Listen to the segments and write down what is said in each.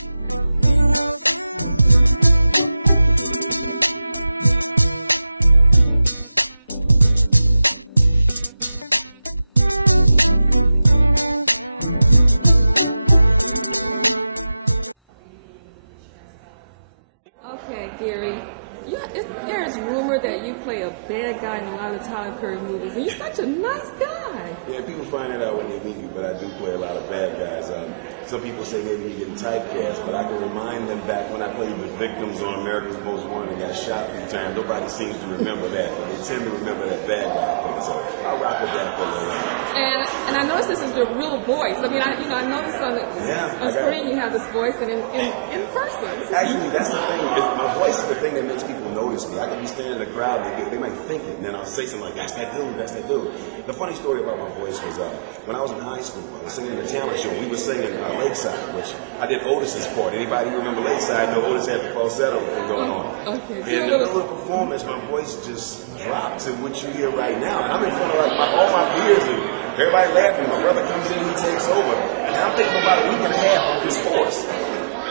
Okay, Gary. There's rumor that you play a bad guy in a lot of Tyler Perry movies, and you're such a nice guy. Yeah, people find it out when they meet me, but I do play a lot of bad guys. Some people say maybe you're getting typecast, but I can remind them back when I played the victims on America's Most Wanted and got shot 3 times. Nobody seems to remember that, but they tend to remember that bad guy thing. So I'll rock with that for a little while. And I noticed this is your real voice. I mean, I noticed on screen you have this voice, and in person. Actually, that's the thing. My voice is the thing that makes people notice me. I can be standing in the crowd, and they might think it, and then I'll say something like, that's that dude, that's that dude. The funny story about my voice was when I was in high school, I was singing the talent show. We were singing Lakeside, which I did Otis's part. Anybody remember Lakeside? No, Otis had the falsetto thing going on. Okay. And in the middle of the performance, my voice just dropped to what you hear right now. And I'm in front of all my peers, and everybody laughing. My brother comes in, he takes over. And I'm thinking about a week and a half on this course.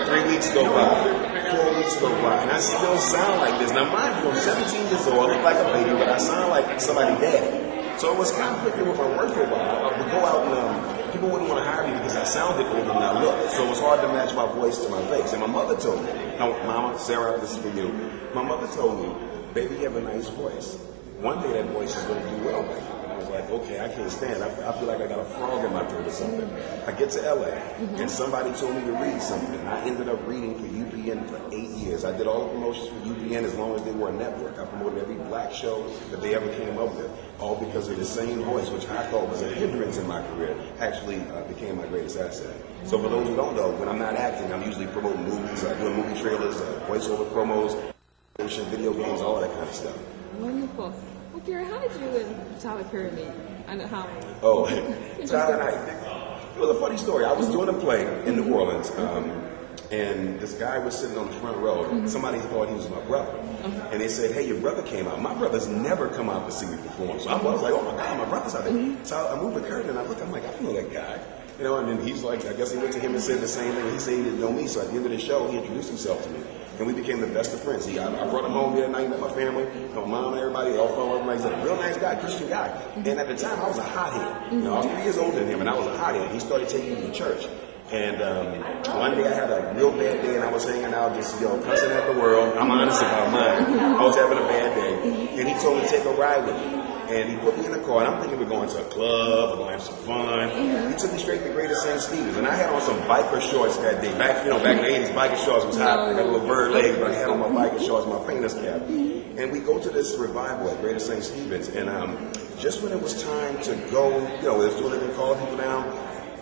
3 weeks go by, 4 weeks go by, and I still sound like this. Now, mind you, I'm 17 years old, I look like a baby, but I sound like somebody's daddy. So it was conflicting with my work for a while. I would go out and people wouldn't want to hire me because I sounded older than I looked. So it was hard to match my voice to my face. And my mother told me, no, Mama, Sarah, this is for you. My mother told me, baby, you have a nice voice. One day that voice is going to do well by you. And I was like, okay, I can't stand it. I feel like I got a frog in my throat or something. I get to LA, and somebody told me to read something. I ended up reading for UPN for 8 years. I did all the promotions for UPN as long as they were a network. I promoted every black show that they ever came up with, all because of the same voice, which I thought was a hindrance in my career, actually became my greatest asset. So for those who don't know, when I'm not acting, I'm usually promoting movies, doing movie trailers, voiceover promos, video games, all that kind of stuff. Wonderful. Well, Gary, how did you and Tyler Perry meet? I know how. Oh, Tyler and I, it was a funny story. I was doing a play in New Orleans, and this guy was sitting on the front row. Somebody thought he was my brother. And they said, hey, your brother came out. My brother's never come out to see me perform. So I was like, oh my God, my brother's out there. So I moved the curtain and I looked, I'm like, I know that guy. You know, and then he's like, I guess he went to him and said the same thing. He said he didn't know me. So at the end of the show, he introduced himself to me. And we became the best of friends. I brought him home the other night, met my family, my mom and everybody. They all fell over. He's like a real nice guy, Christian guy. And at the time, I was a hothead. You know, I was 3 years older than him, and I was a hothead. He started taking me to church. And one day I had a real bad day, and I was hanging out just, cussing at the world. I'm honest about mine. I was having a bad day. And he told me to take a ride with me. And he put me in the car, and I'm thinking we're going to a club, we're going to have some fun. He took me straight to Greater St. Stephen's, and I had on some biker shorts that day. Back in the 80s, biker shorts was hot. I got a little bird legs, but I had on my biker shorts, my painter's cap. And we go to this revival at Greater St. Stephen's, and just when it was time to go, there's two of them calling people down.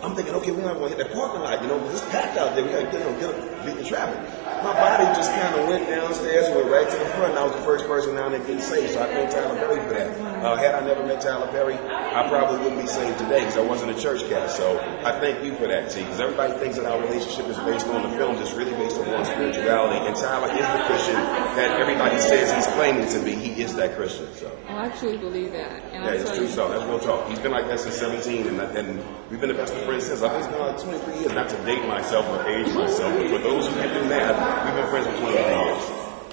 I'm thinking, okay, we're not going to hit that parking lot, it's packed out there. We got to beat the traffic. My body just kind of went downstairs, went right to the front, and I was the first person down there getting saved, so I thank Tyler Perry for that. Had I never met Tyler Perry, I probably wouldn't be saved today because I wasn't a church cat, so I thank you for that, T, because everybody thinks that our relationship is based on the films. It's really based on spirituality, and Tyler is the Christian that everybody says he's claiming to be. He is that Christian, so. Oh, I truly believe that. And yeah, it's true, so that's real talk. He's been like that since 17, and we've been the best of friends since. I think it's been like 23 years, not to date myself or age myself, but for those who can do that, we've been friends for 23 years.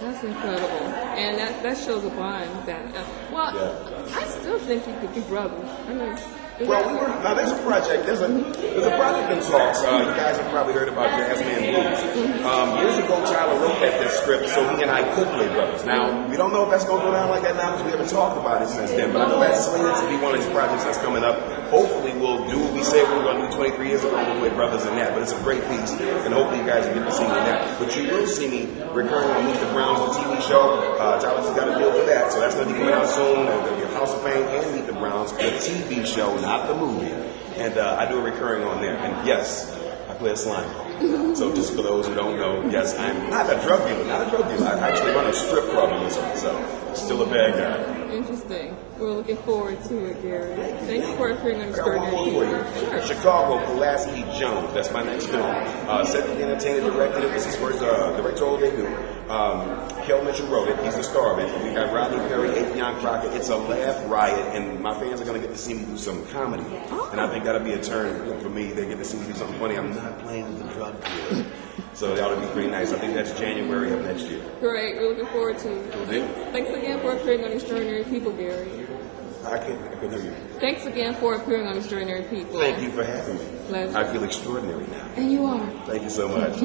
That's incredible. And that shows a bond that, I still think you could be brothers. I mean, now there's a project. There's a project in talks. You guys have probably heard about Jazzman Blues. Years ago, Tyler wrote this script so he and I could play brothers. Now we don't know if that's going to go down like that now because we haven't talked about it since then. But I know that's slated to be one of these projects that's coming up. Hopefully, we'll do what we said we were going to do 23 years ago. We'll play brothers in that. But it's a great piece, and hopefully you guys will get to see me in that. But you will see me recurring on Meet the Browns, the TV show. Tyler's got a deal for that, so that's going to be coming out soon. There'll be a House of Fame and Meet the Browns, the TV show, not the movie. And I do a recurring on there. And yes, I play a slime ball. So just for those who don't know, yes, I'm not a drug dealer. I actually run a strip club in this one, so still a bad guy. Interesting. We're looking forward to it, Gary. Thank you for appearing on Sturgis. Sure. Chicago, Pulaski Jones. That's my next film. Cedric the Entertainer directed it. This is his first directorial debut. Kel Mitchell wrote it. He's the star of it. We got Rodney Perry, Afion Crockett. It's a laugh riot, and my fans are going to get to see me do some comedy. And I think that'll be a turn for me. They get to see me do something funny. I'm not playing the drug dealer. So that ought to be pretty nice. I think that's January of next year. Great. We're looking forward to it. Cool deal. Thanks again for appearing on Extraordinary People, Gary. I can hear you. Thanks again for appearing on Extraordinary People. Thank you for having me. Pleasure. I feel extraordinary now. And you are. Thank you so much.